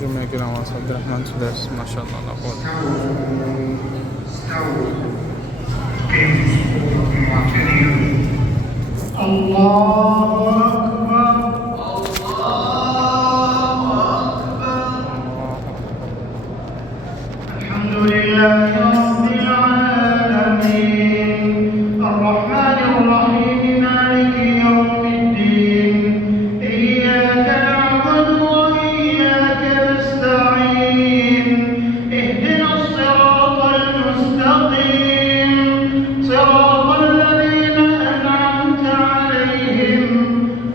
জুম্মায় কি নামাজ আব্দুর রহমান সুদাস মাশাআল্লাহ লা কুওয়াতা আল্লাহু আকবার আলহামদুলিল্লাহি রাব্বিল আলামিন আর-রাহমানির রাহিম মালিকি ইয়াউমিদ্দিন ইয়্যাকা না'বুদু ওয়া ইয়্যাকা নাস্তা'ীন ইহদিনাস সিরাতাল মুস্তাqীম সিরাতাল লাযীনা আন'আমতা 'আলাইহিম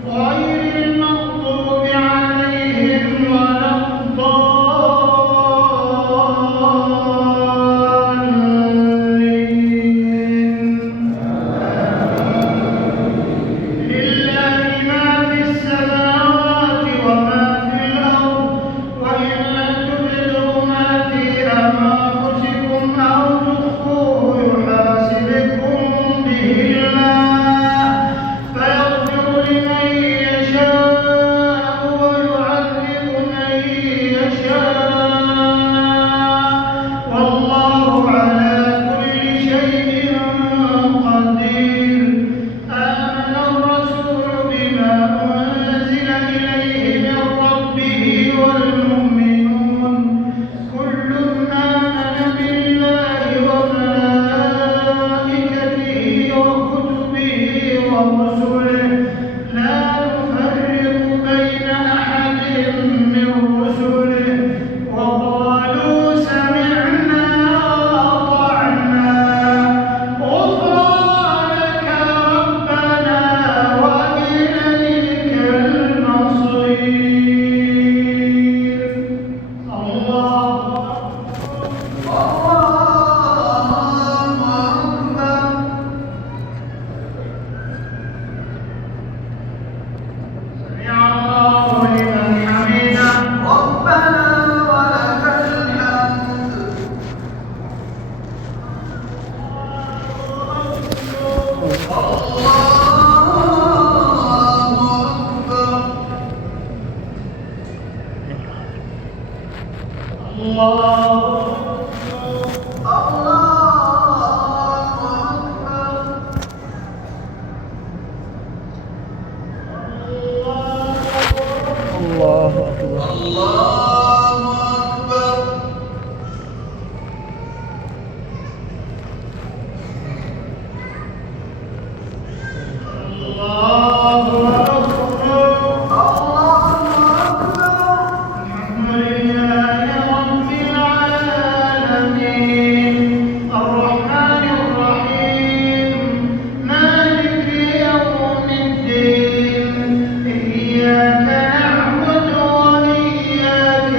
গhayril maghdubi 'alayhim لله ما في السماوات وما في الأرض وإن تبدوا ما في أنفسكم أو تخفوه يحاسبكم به الله فيغفر لمن يشاء ويعذب من يشاء والله على كل شيء قدير آمن الرسول بما أنزل إليه من ربه والمؤمنون كل آمن بالله وملائكته وكتبه ورسله لا نفرق بين أحد من رسله وقالوا سمعنا وأطعنا غفرانك ربنا وإليك المصير الله سمع الله لمن حمده ربنا ولك الحمد আল্লাহু আকবার إياك نعبد وإياك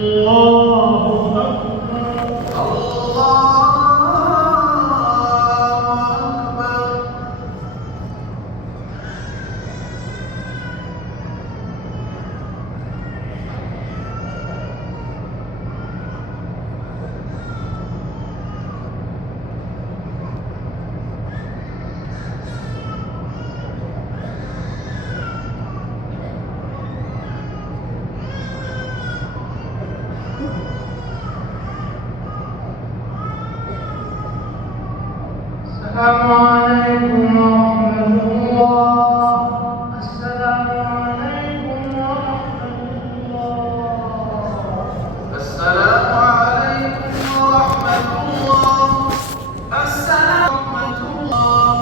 الله أكبر. السلام عليكم ورحمة الله. السلام عليكم ورحمة الله. السلام عليكم ورحمة الله. السلام ورحمة الله.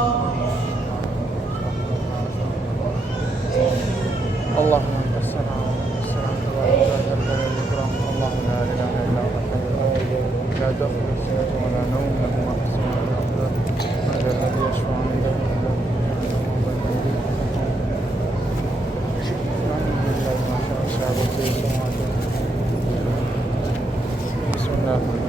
اللهم انت السلام ومنك السلام تبارك يا ذا الجلال والاكرام. الله لا اله الا هو الحي القيوم لا تاخذه سنه ولا نوم له ما في السماء وما في الارض. من ذا الذي يشفع عنده الا باذنه. بسم الله الرحمن